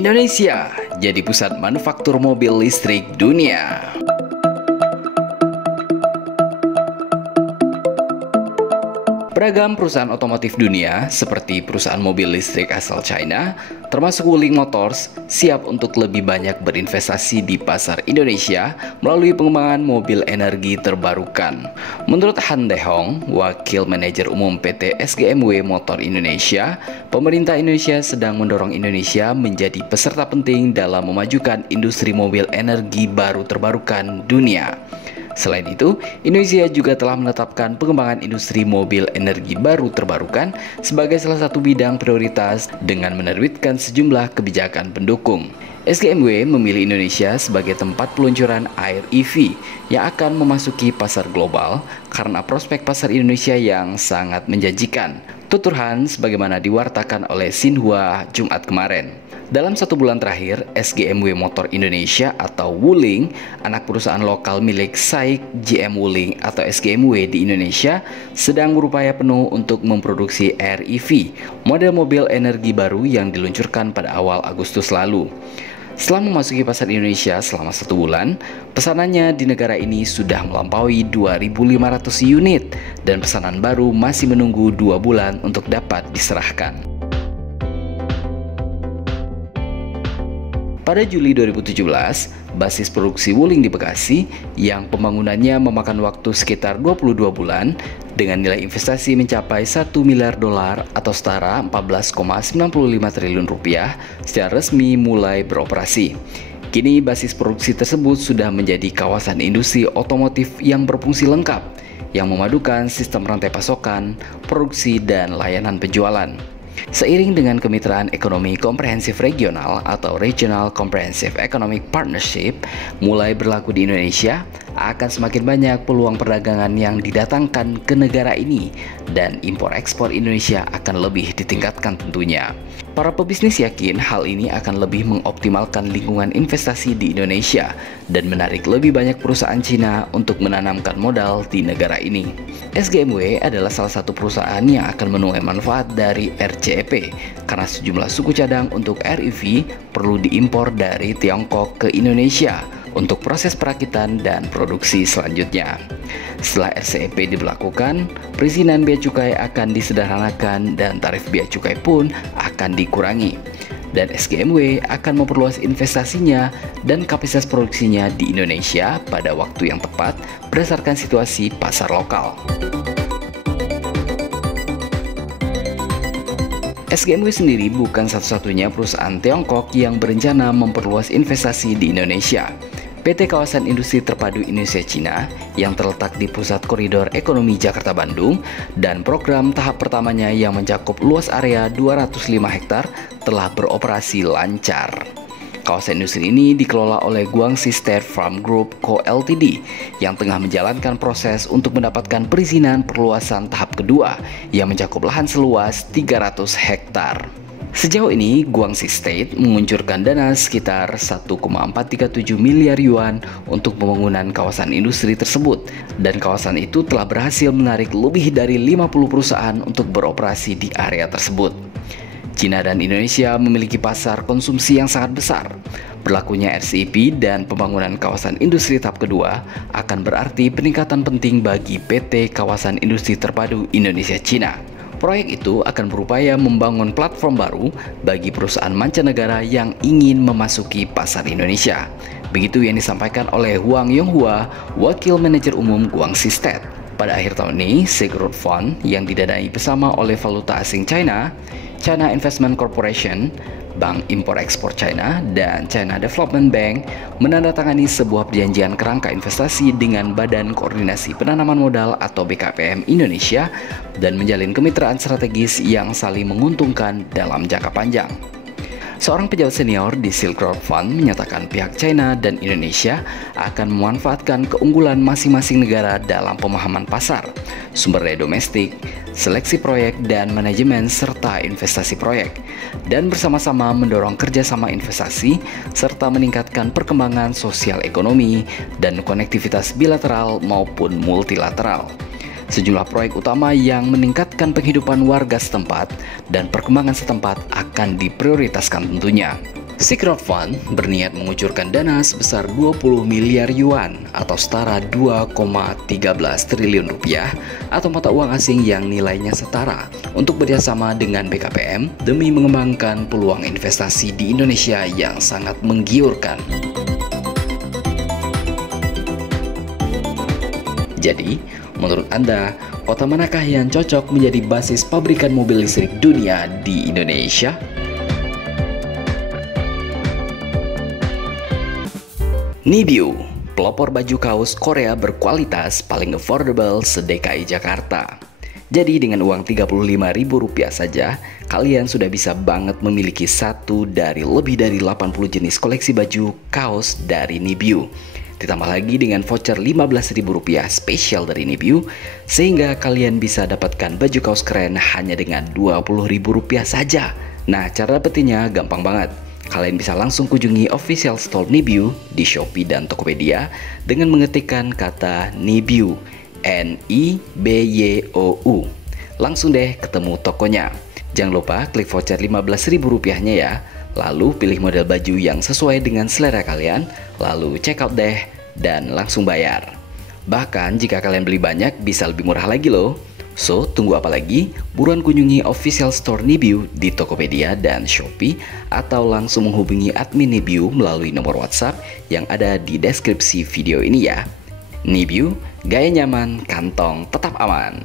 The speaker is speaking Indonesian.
Indonesia jadi pusat manufaktur mobil listrik dunia. Beragam perusahaan otomotif dunia, seperti perusahaan mobil listrik asal China, termasuk Wuling Motors, siap untuk lebih banyak berinvestasi di pasar Indonesia melalui pengembangan mobil energi terbarukan. Menurut Han Dehong, Wakil Manajer Umum PT SGMW Motor Indonesia, pemerintah Indonesia sedang mendorong Indonesia menjadi peserta penting dalam memajukan industri mobil energi baru terbarukan dunia. Selain itu, Indonesia juga telah menetapkan pengembangan industri mobil energi baru terbarukan sebagai salah satu bidang prioritas dengan menerbitkan sejumlah kebijakan pendukung. SGMW memilih Indonesia sebagai tempat peluncuran Air EV yang akan memasuki pasar global karena prospek pasar Indonesia yang sangat menjanjikan. Tutur Han sebagaimana diwartakan oleh Xinhua Jumat kemarin. Dalam 1 bulan terakhir, SGMW Motor Indonesia atau Wuling, anak perusahaan lokal milik SAIC GM Wuling atau SGMW di Indonesia, sedang berupaya penuh untuk memproduksi Air EV, model mobil energi baru yang diluncurkan pada awal Agustus lalu. Setelah memasuki pasar Indonesia selama 1 bulan, pesanannya di negara ini sudah melampaui 2.500 unit dan pesanan baru masih menunggu 2 bulan untuk dapat diserahkan. Pada Juli 2017, basis produksi Wuling di Bekasi yang pembangunannya memakan waktu sekitar 22 bulan dengan nilai investasi mencapai $1 miliar atau setara 14,95 triliun rupiah secara resmi mulai beroperasi. Kini basis produksi tersebut sudah menjadi kawasan industri otomotif yang berfungsi lengkap yang memadukan sistem rantai pasokan, produksi, dan layanan penjualan. Seiring dengan kemitraan ekonomi komprehensif regional atau Regional Comprehensive Economic Partnership mulai berlaku di Indonesia, akan semakin banyak peluang perdagangan yang didatangkan ke negara ini dan impor-ekspor Indonesia akan lebih ditingkatkan tentunya. Para pebisnis yakin hal ini akan lebih mengoptimalkan lingkungan investasi di Indonesia dan menarik lebih banyak perusahaan Cina untuk menanamkan modal di negara ini. SGMW adalah salah satu perusahaan yang akan menuai manfaat dari RCEP karena sejumlah suku cadang untuk REV perlu diimpor dari Tiongkok ke Indonesia untuk proses perakitan dan produksi selanjutnya. Setelah RCEP diberlakukan, perizinan bea cukai akan disederhanakan dan tarif bea cukai pun akan dikurangi. Dan SGMW akan memperluas investasinya dan kapasitas produksinya di Indonesia pada waktu yang tepat berdasarkan situasi pasar lokal. SGMW sendiri bukan satu-satunya perusahaan Tiongkok yang berencana memperluas investasi di Indonesia. PT Kawasan Industri Terpadu Indonesia Cina yang terletak di pusat koridor ekonomi Jakarta Bandung dan program tahap pertamanya yang mencakup luas area 205 hektar telah beroperasi lancar. Kawasan industri ini dikelola oleh Guangxi State Farm Group Co Ltd yang tengah menjalankan proses untuk mendapatkan perizinan perluasan tahap kedua yang mencakup lahan seluas 300 hektar. Sejauh ini, Guangxi State menguncurkan dana sekitar 1,437 miliar yuan untuk pembangunan kawasan industri tersebut, dan kawasan itu telah berhasil menarik lebih dari 50 perusahaan untuk beroperasi di area tersebut. Cina dan Indonesia memiliki pasar konsumsi yang sangat besar. Berlakunya RCEP dan pembangunan kawasan industri tahap kedua akan berarti peningkatan penting bagi PT Kawasan Industri Terpadu Indonesia Cina. Proyek itu akan berupaya membangun platform baru bagi perusahaan mancanegara yang ingin memasuki pasar Indonesia. Begitu yang disampaikan oleh Huang Yonghua, Wakil Manajer Umum Guangxi State. Pada akhir tahun ini, Silk Road Fund yang didanai bersama oleh valuta asing China, China Investment Corporation, Bank Impor-Ekspor China, dan China Development Bank menandatangani sebuah perjanjian kerangka investasi dengan Badan Koordinasi Penanaman Modal atau BKPM Indonesia dan menjalin kemitraan strategis yang saling menguntungkan dalam jangka panjang. Seorang pejabat senior di Silk Road Fund menyatakan pihak China dan Indonesia akan memanfaatkan keunggulan masing-masing negara dalam pemahaman pasar, sumber daya domestik, seleksi proyek dan manajemen serta investasi proyek, dan bersama-sama mendorong kerjasama investasi serta meningkatkan perkembangan sosial ekonomi dan konektivitas bilateral maupun multilateral. Sejumlah proyek utama yang meningkatkan penghidupan warga setempat dan perkembangan setempat akan diprioritaskan tentunya. Si crowdfund berniat mengucurkan dana sebesar 20 miliar yuan atau setara 2,13 triliun rupiah atau mata uang asing yang nilainya setara untuk bekerjasama dengan BKPM demi mengembangkan peluang investasi di Indonesia yang sangat menggiurkan. Jadi, menurut Anda, kota manakah yang cocok menjadi basis pabrikan mobil listrik dunia di Indonesia? Nibio, pelopor baju kaos Korea berkualitas paling affordable se-DKI Jakarta. Jadi dengan uang Rp35.000 saja, kalian sudah bisa banget memiliki satu dari lebih dari 80 jenis koleksi baju kaos dari Nibio. Ditambah lagi dengan voucher Rp15.000 spesial dari Nibio, sehingga kalian bisa dapatkan baju kaos keren hanya dengan Rp20.000 saja. Nah, cara dapetinnya gampang banget. Kalian bisa langsung kunjungi official store Nibio di Shopee dan Tokopedia dengan mengetikkan kata Nibio, N-I-B-Y-O-U. Langsung deh ketemu tokonya. Jangan lupa klik voucher Rp15.000-nya ya. Lalu pilih model baju yang sesuai dengan selera kalian, lalu check out deh dan langsung bayar. Bahkan jika kalian beli banyak bisa lebih murah lagi loh. So, tunggu apa lagi? Buruan kunjungi official store Nibio di Tokopedia dan Shopee atau langsung menghubungi admin Nibio melalui nomor WhatsApp yang ada di deskripsi video ini ya. Nibio, gaya nyaman, kantong tetap aman.